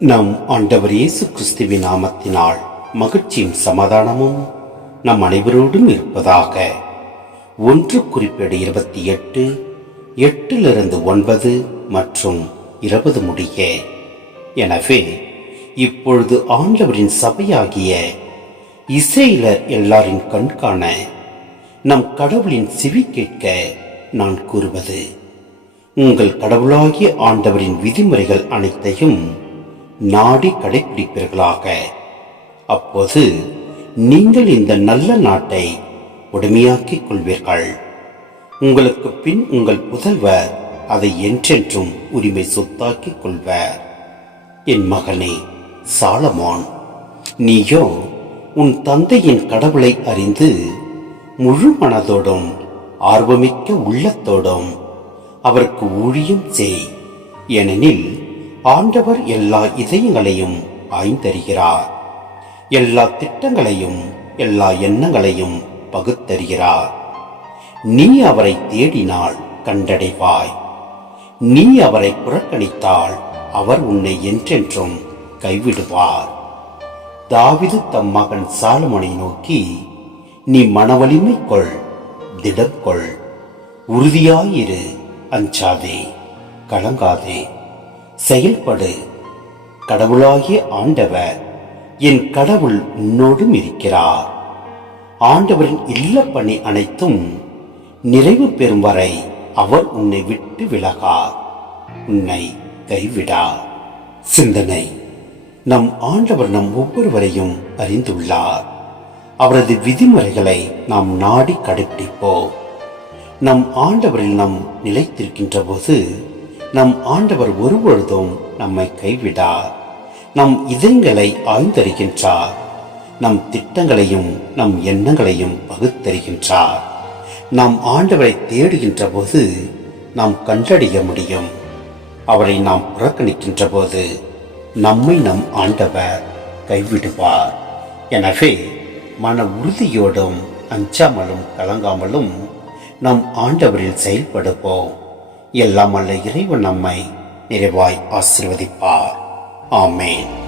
நம் ஆண்டவர் இயேசு கிறிஸ்துவின் நாமத்தினால் மகிழ்ச்சியும் சமாதானமும் நம் அனைவரோடும் இருப்பதாக. ஒன்று குறிப்பேடு இருபத்தி எட்டு எட்டிலிருந்து ஒன்பது மற்றும் இருபது முடிய. எனவே இப்பொழுது ஆண்டவரின் சபையாகிய இசையில எல்லாரின் கண்காண நம் கடவுளின் சிவி கேட்க நான் கூறுவது உங்கள் கடவுளாகிய ஆண்டவரின் விதிமுறைகள் அனைத்தையும் நாடி கடைபிடிப்பீர்களாக. அப்போது நீங்கள் இந்த நல்ல நாட்டை உடமையாக்கிக் கொள்வீர்கள். உங்களுக்கு பின் உங்கள் புதல்வர் அதை என்றென்றும் உரிமை சொத்தாக்கிக் கொள்வர். என் மகனே சாலமான் நீயோ உன் தந்தையின் கடவுளை அறிந்து முழு மனதோடும் ஆர்வமிக்க உள்ளத்தோடும் அவருக்கு ஊழியம் செய். ஏனெனில் ஆண்டவர் எல்லா இதயங்களையும் ஆய்ந்தறிகிறார். எல்லா திட்டங்களையும் எல்லா எண்ணங்களையும் பகுத்தறிகிறார். நீ அவரை தேடினால் கண்டடைவாய். நீ அவரை புறக்கணித்தால் அவர் உன்னை என்றென்றும் கைவிடுவார். தாவிது தம் மகன் சாலமனை நோக்கி நீ மனவலிமை கொள் திடம் கொள் உறுதியாயிரு அஞ்சாதே கலங்காதே. செயல்படு. கடவுளாகிய ஆண்டவர் என் கடவுள் உன்னோடும் இருக்கிறார் ஆண்டவரின் இல்லப்பணி அனைத்தும் நிறைவு பெறும் வரை அவர் உன்னை விட்டு விலகார். உன்னை கைவிடார். சிந்தனை. நம் ஆண்டவர் நம் ஒவ்வொருவரையும் அறிந்துள்ளார். அவரது விதிமுறைகளை நாம் நாடி கடைபிடிப்போம் நம் ஆண்டவரில் நாம் நிலைத்திருக்கின்ற போது நம் ஆண்டவர் ஒருபொழுதும் நம்மை கைவிடார். நம் இதயங்களை ஆய்ந்தறிகின்றார் நம் திட்டங்களையும் நம் எண்ணங்களையும் பகுத்தறிகின்றார். நாம் ஆண்டவரை தேடுகின்ற போது நாம் கண்டறிய முடியும். அவரை நாம் புறக்கணிக்கின்ற போது நம்மை நம் ஆண்டவர் கைவிடுவார். எனவே மன உறுதியோடும் அஞ்சாமலும் கலங்காமலும் நம் ஆண்டவரில் செயல்படுவோம். எல்லாம் அல்ல இறைவன் நம்மை நிறைவாய் ஆசிர்வதிப்பார். ஆமேன்.